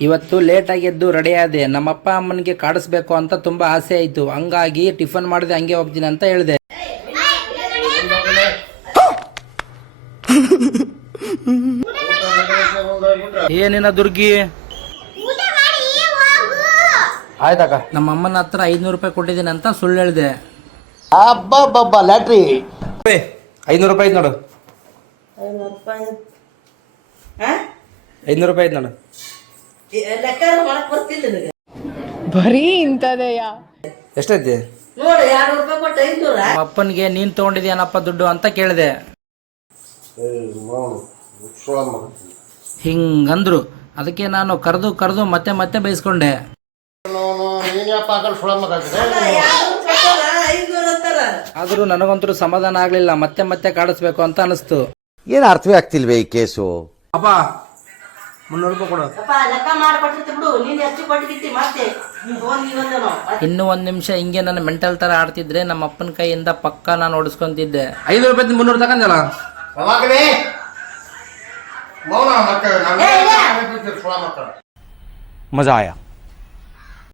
ಇವತ್ತು ಲೇಟಾಗಿ ಎದ್ದು ರೆಡಿ ಆದೆ. ನಮ್ಮಪ್ಪ ಅಮ್ಮನಿಗೆ ಕಾಡಿಸ್ಬೇಕು ಅಂತ ತುಂಬಾ ಆಸೆ ಆಯ್ತು. ಹಂಗಾಗಿ ಟಿಫನ್ ಮಾಡದೆ ಹಂಗೆ ಹೋಗ್ತೀನಿ ಅಂತ ಹೇಳಿದೆ. ಏನಿನ ದುರ್ಗಿ ಆಯ್ತಕ್ಕ. ನಮ್ಮ ಅಮ್ಮನ ಹತ್ರ 500 ರೂಪಾಯಿ ಕೊಟ್ಟಿದ್ದೀನಿ ಅಂತ ಸುಳ್ಳು ಹೇಳಿದೆ. ಲ್ಯಾಟ್ರಿ 500 ರೂಪಾಯಿ ನೋಡು. 500 ರೂಪಾಯಿ ನೋಡು. ಬರೀ ಇಂಥದೆಯ ಎಷ್ಟೈತಿ? ನಮ್ಮ ಅಪ್ಪನಿಗೆ ನೀನ್ ತಗೊಂಡಿದ್ಯಾನಪ್ಪ ದುಡ್ಡು ಅಂತ ಕೇಳಿದೆ. ಹಿಂಗಂದ್ರು. ಅದಕ್ಕೆ ನಾನು ಕರೆದು ಮತ್ತೆ ಬೈಸ್ಕೊಂಡೆ. ಆದ್ರೂ ನನಗಂತೂ ಸಮಾಧಾನ ಆಗ್ಲಿಲ್ಲ. ಮತ್ತೆ ಕಾಡಿಸ್ಬೇಕು ಅಂತ ಅನಿಸ್ತು. ಏನು ಅರ್ಥವೇ ಆಗ್ತಿಲ್ವೇ ಈ ಕೇಸು? ಅಪ್ಪ 300 ರೂಪಾಯಿ ಕೊಡು. ಇನ್ನು 1 ನಿಮಿಷ ಹಿಂಗೆ ನನ್ನ ಮೆಂಟಲ್ ತರ ಆಡ್ತಿದ್ರೆ ನಮ್ಮ ಅಪ್ಪನ ಕೈಯಿಂದ ಪಕ್ಕ ನಾನು ಓಡಿಸ್ಕೊಂತಿದ್ದೆ. 500 ರೂಪಾಯಿ 300 ತಗೊಂಡಲ್ಲ. ಮಜಾ ಆಯಾ.